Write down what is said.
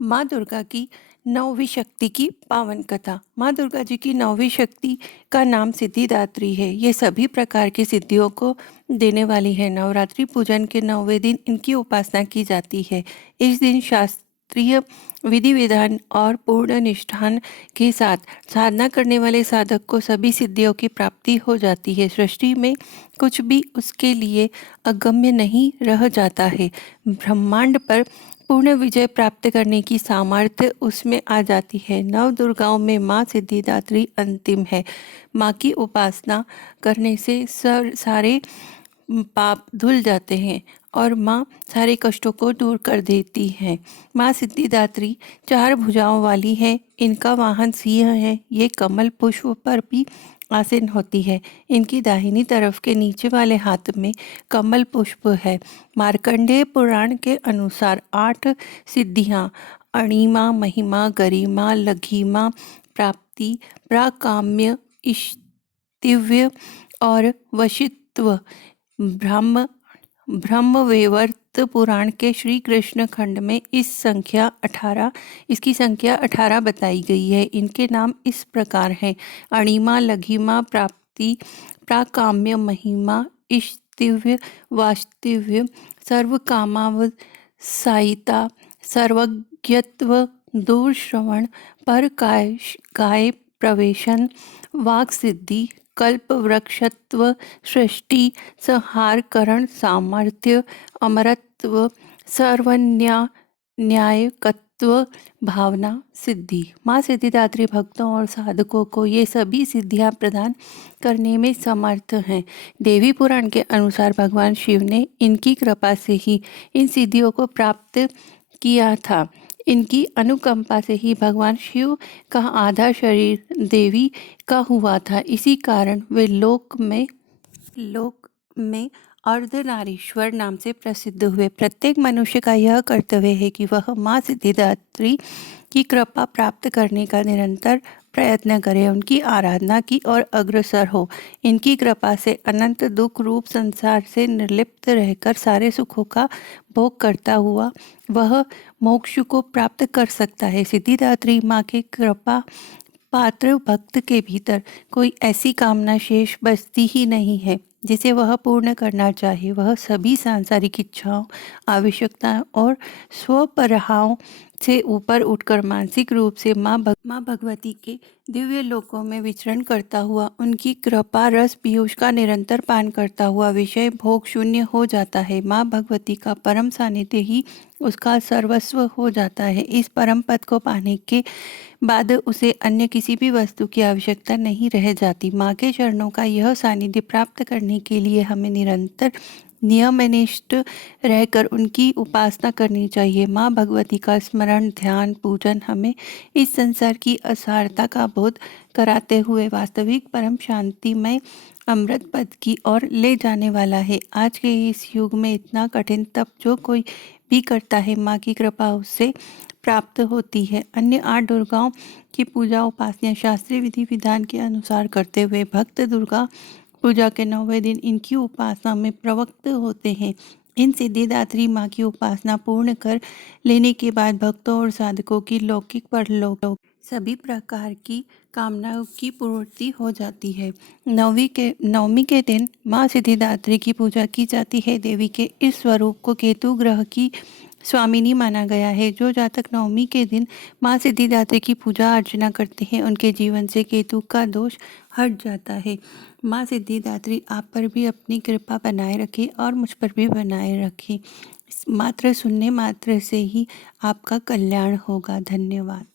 माँ दुर्गा की नौवीं शक्ति की पावन कथा। माँ दुर्गा जी की नौवीं शक्ति का नाम सिद्धिदात्री है। ये सभी प्रकार की सिद्धियों को देने वाली है। नवरात्रि पूजन के 9वें दिन इनकी उपासना की जाती है। इस दिन शास्त्रीय विधि विधान और पूर्ण निष्ठान के साथ साधना करने वाले साधक को सभी सिद्धियों की प्राप्ति हो जाती है। सृष्टि में कुछ भी उसके लिए अगम्य नहीं रह जाता है। ब्रह्मांड पर पूर्ण विजय प्राप्त करने की सामर्थ्य उसमें आ जाती है। नव दुर्गाओं में माँ सिद्धिदात्री अंतिम है। माँ की उपासना करने से सारे पाप धुल जाते हैं और माँ सारे कष्टों को दूर कर देती है। माँ सिद्धिदात्री 4 भुजाओं वाली है। इनका वाहन सिंह है। ये कमल पुष्प पर भी आसीन होती है। इनकी दाहिनी तरफ के नीचे वाले हाथ में कमल पुष्प है। मार्कंडेय पुराण के अनुसार 8 सिद्धियाँ अणिमा, महिमा, गरिमा, लघिमा, प्राप्ति, प्राकाम्य, इष्टिव्य और वशित्व ब्रह्मवैवर्त पुराण के श्री कृष्ण खंड में इसकी संख्या 18 बताई गई है। इनके नाम इस प्रकार हैं: अणिमा, लघिमा, प्राप्ति, प्राकाम्य, महिमा, इष्टिव्य, वास्तव्य, सर्वकामावसायिता, सर्वज्ञत्व, दूरश्रवण, पर काय प्रवेशन, वाक् सिद्धि, कल्प वृक्षत्व, सृष्टि संहारकरण सामर्थ्य, अमरत्व, न्यायकत्व, भावना सिद्धि। माँ सिद्धिदात्री भक्तों और साधकों को ये सभी सिद्धियाँ प्रदान करने में समर्थ हैं। देवी पुराण के अनुसार भगवान शिव ने इनकी कृपा से ही इन सिद्धियों को प्राप्त किया था। इनकी अनुकंपा से ही भगवान शिव का आधा शरीर देवी का हुआ था। इसी कारण वे लोक में अर्धनारीश्वर नाम से प्रसिद्ध हुए। प्रत्येक मनुष्य का यह कर्तव्य है कि वह माँ सिद्धिदात्री की कृपा प्राप्त करने का निरंतर प्रयत्न करे, उनकी आराधना की ओर अग्रसर हो। इनकी कृपा से अनंत दुख रूप संसार से निर्लिप्त रहकर सारे सुखों का भोग करता हुआ वह मोक्ष को प्राप्त कर सकता है। सिद्धिदात्री माँ की कृपा पात्र भक्त के भीतर कोई ऐसी कामना शेष बचती ही नहीं है जिसे वह पूर्ण करना चाहे। वह सभी सांसारिक इच्छाओं, आवश्यकताओं और स्वपरहाओं से ऊपर उठकर मानसिक रूप से माँ भगवती के दिव्य लोकों में विचरण करता हुआ उनकी कृपा रस पीयूष का निरंतर पान करता हुआ विषय भोग शून्य हो जाता है। माँ भगवती का परम सानिध्य ही उसका सर्वस्व हो जाता है। इस परम पद को पाने के बाद उसे अन्य किसी भी वस्तु की आवश्यकता नहीं रह जाती। माँ के चरणों का यह सानिध्य प्राप्त करने के लिए हमें निरंतर नियमनिष्ठ रहकर उनकी उपासना करनी चाहिए। माँ भगवती का स्मरण, ध्यान, पूजन हमें इस संसार की असारता का बोध कराते हुए वास्तविक परम शांतिमय अमृत पद की ओर ले जाने वाला है। आज के इस युग में इतना कठिन तप जो कोई भी करता है, माँ की कृपा उससे प्राप्त होती है। अन्य 8 दुर्गाओं की पूजा उपासना शास्त्रीय विधि विधान के अनुसार करते हुए भक्त दुर्गा पूजा के 9वें दिन इनकी उपासना में प्रवृत्त होते हैं। इन सिद्धिदात्री माँ की उपासना पूर्ण कर लेने के बाद भक्तों और साधकों की लौकिक परलौकिक सभी प्रकार की कामनाओं की पूर्ति हो जाती है। नवमी के दिन माँ सिद्धिदात्री की पूजा की जाती है। देवी के इस स्वरूप को केतु ग्रह की स्वामिनी माना गया है। जो जातक नवमी के दिन माँ सिद्धिदात्री की पूजा अर्चना करते हैं उनके जीवन से केतु का दोष हट जाता है। माँ सिद्धिदात्री आप पर भी अपनी कृपा बनाए रखे और मुझ पर भी बनाए रखे। मात्र सुनने मात्र से ही आपका कल्याण होगा। धन्यवाद।